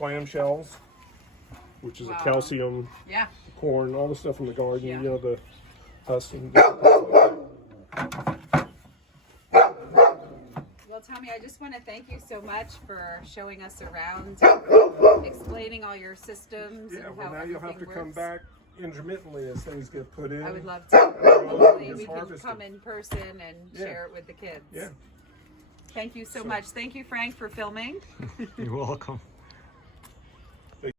clamshells, which is a calcium Yeah. corn, all the stuff in the garden, Yeah. you know, the husk and different things like that. Well, Tommy, I just want to thank you so much for showing us around, explaining all your systems. Yeah, and well, how now you'll have to everything come works. back intermittently as things get put in. I would love to. Hopefully, It's we can harvested. come in person and Yeah. share it with the kids. Yeah. Thank you so much. Thank you, Frank, for filming. You're welcome.